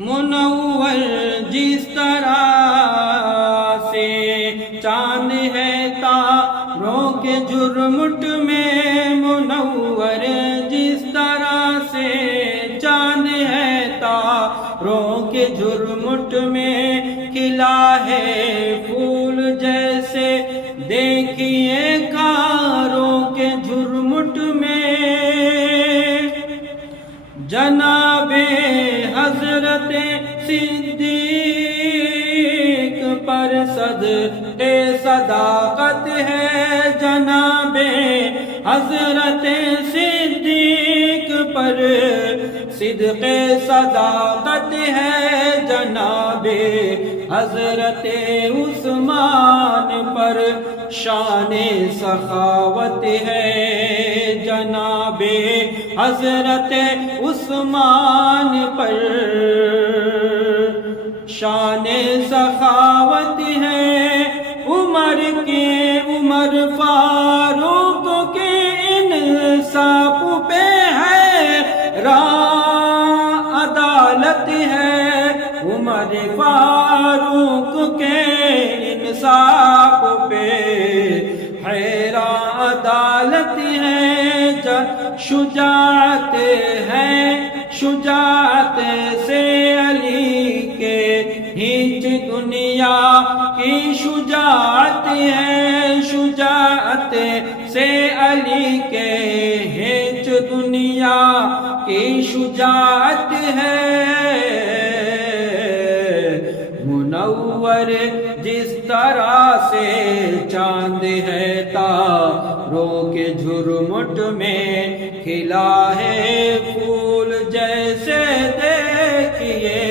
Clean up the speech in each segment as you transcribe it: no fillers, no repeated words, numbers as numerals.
منور جس طرح سے چاند ہے تاروں کے جھرمٹ میں، منور جس طرح سے چاند ہے تاروں کے جھرمٹ میں، کھلا ہے پھول جیسے دیکھیے کاروں کے جھرمٹ میں، جناب حضرت صدیق پر صدقے صداقت ہے، جناب حضرت صدیق پر صدقے صداقت ہے، جناب حضرت عثمان پر شان سخاوت ہے، جناب حضرت عثمان پر شان سخاوت ہے، عمر فاروق کے انصاف پہ ہے عدالت ہے، عمر فاروق کے انصاف پہ حیران عدالت ہے، شجاعت ہے، شجاعت سے علی کے ہیچ دنیا کی شجاعت ہے، شجاعت سے علی کے ہیچ دنیا کی شجاعت ہے، منور جس طرح سے چاند ہے تاروں کے جھرمٹ میں، کھلا ہے پھول جیسے دیکھیے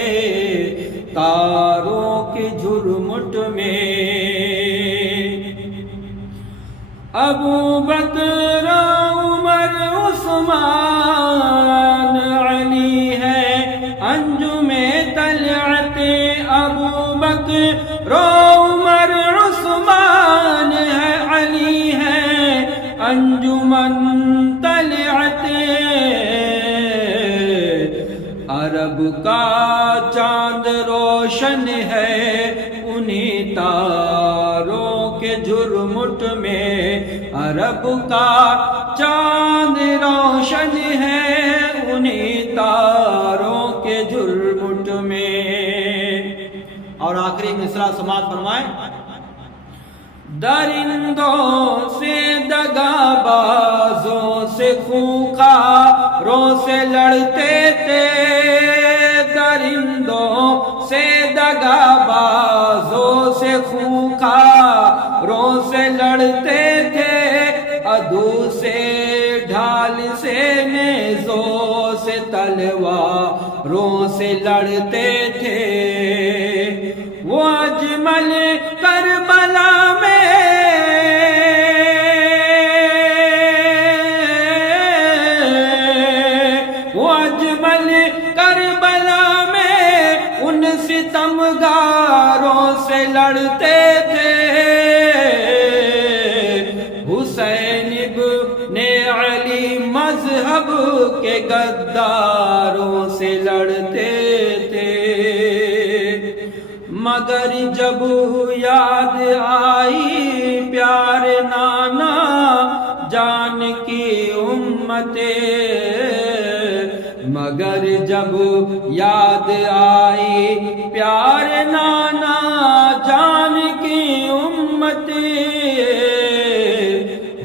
تاروں کے جھرمٹ میں، ابو بکر عمر عثمان علی ہے انجم طلعت، ابو بکر عمر عثمان ہے علی ہے انجمن طلعت، عرب کا چاند روشن ہے انہی تاروں کے جھرمٹ میں، عرب کا چاند روشن ہے انہی تاروں کے جھرمٹ میں۔ اور آخری مصرع سماعت فرمائیں، درندوں سے دغابازوں سے خونخواروں سے لڑتے تھے، درندوں سے دغابازوں سے خونخواروں سے لڑتے تھے، عدو سے ڈھال سے نیزوں سے تلواروں سے لڑتے تھے، وہ اجمل کربلا میں ان ستمگاروں سے لڑتے تھے، حسین ابن علی مذہب کے غداروں سے لڑتے تھے، مگر جب یاد آئی پیار نانا جان کی امت، مگر جب یاد آئی پیار نانا جان کی امت،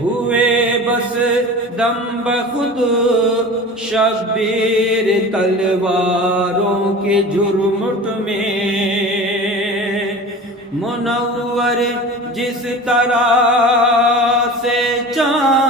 ہوئے بس دم بخود شبیر تلواروں کے جھرمٹ میں، منور جس طرح سے چاند